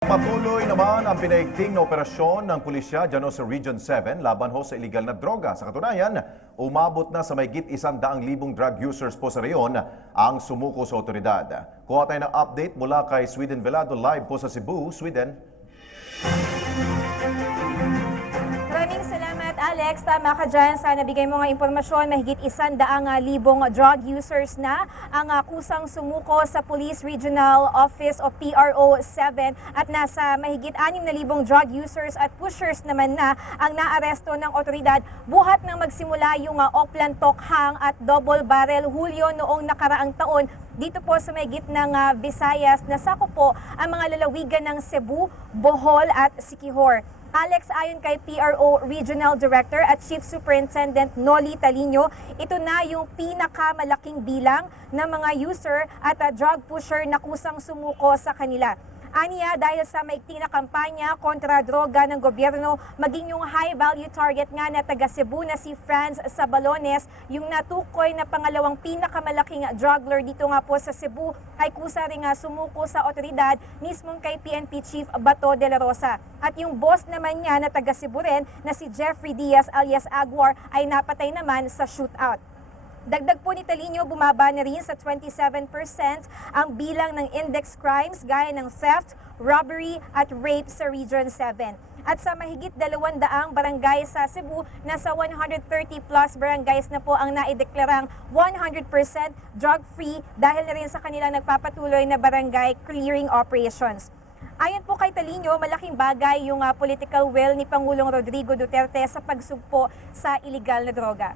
Patuloy naman ang pinaigting na operasyon ng pulisya dyan sa Region 7 laban ho sa illegal na droga. Sa katunayan, umabot na sa mahigit 100,000 drug users po sa reyon ang sumuko sa otoridad. Kuha tayo ng update mula kay Sweden Velado live po sa Cebu, Sweden. Maraming salamat, Alex. Tama ka dyan sa nabigay mo nga impormasyon. Mahigit 100,000 drug users na ang kusang sumuko sa Police Regional Office o PRO 7 at nasa mahigit 6,000 drug users at pushers naman na ang naaresto ng otoridad buhat nang magsimula yung Oplan Tokhang at Double Barrel Hulyo noong nakaraang taon dito po sa mahigit ng Visayas na sakop po ang mga lalawigan ng Cebu, Bohol at Siquijor. Alex, ayon kay PRO Regional Director at Chief Superintendent Noli Talino, ito na yung pinakamalaking bilang ng mga user at drug pusher na kusang sumuko sa kanila. Aniya, dahil sa maigting na kampanya kontra droga ng gobyerno, maging yung high-value target nga na taga Cebu na si Franz Sabalones, yung natukoy na pangalawang pinakamalaking drug lord dito nga po sa Cebu, ay kusa rin sumuko sa otoridad mismong kay PNP Chief Bato de la Rosa. At yung boss naman niya na taga Cebu rin na si Jeffrey Diaz alias Aguar ay napatay naman sa shootout. Dagdag po ni Talino, bumaba na rin sa 27% ang bilang ng index crimes gaya ng theft, robbery at rape sa Region 7. At sa mahigit 200 barangay sa Cebu, nasa 130 plus barangays na po ang naideklarang 100% drug-free dahil na rin sa kanilang nagpapatuloy na barangay clearing operations. Ayon po kay Talino, malaking bagay yung political will ni Pangulong Rodrigo Duterte sa pagsugpo sa illegal na droga.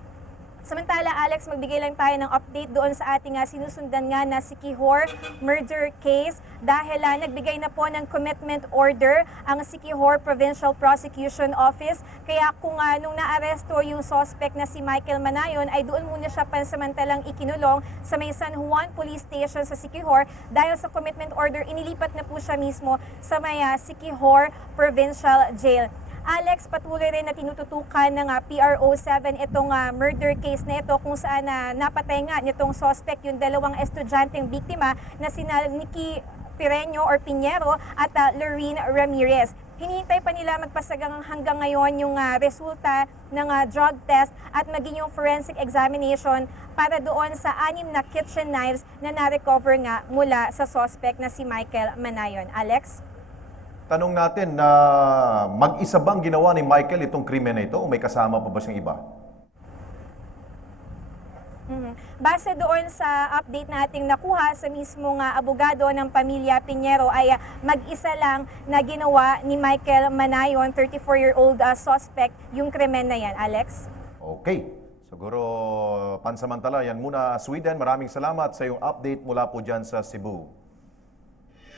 Samantala, Alex, magbigay lang tayo ng update doon sa ating sinusundan nga na Siquijor murder case dahil nagbigay na po ng commitment order ang Siquijor Provincial Prosecution Office. Kaya kung nung naaresto yung suspect na si Michael Manayon ay doon muna siya pansamantalang ikinulong sa may San Juan Police Station sa Siquijor dahil sa commitment order inilipat na po siya mismo sa may Siquijor Provincial Jail. Alex, patuloy rin na tinututukan ng PRO 7 itong murder case na ito kung saan napatay nga nitong suspect yung dalawang estudyanteng biktima na sina Nikki Pireño or Piñero at Lorene Ramirez. Hinihintay pa nila magpasagang hanggang ngayon yung resulta ng drug test at maging yung forensic examination para doon sa 6 na kitchen knives na na-recover nga mula sa suspect na si Michael Manayon. Alex? Tanong natin na mag-isa bang ginawa ni Michael itong krimen na ito o may kasama pa ba siyang iba? Base doon sa update nating nakuha sa mismong abogado ng pamilya Piñero ay mag-isa lang na ginawa ni Michael Manayon, 34-year-old suspect, yung krimen na yan. Alex? Okay. Siguro pansamantala yan muna, Sweden. Maraming salamat sa iyong update mula po dyan sa Cebu.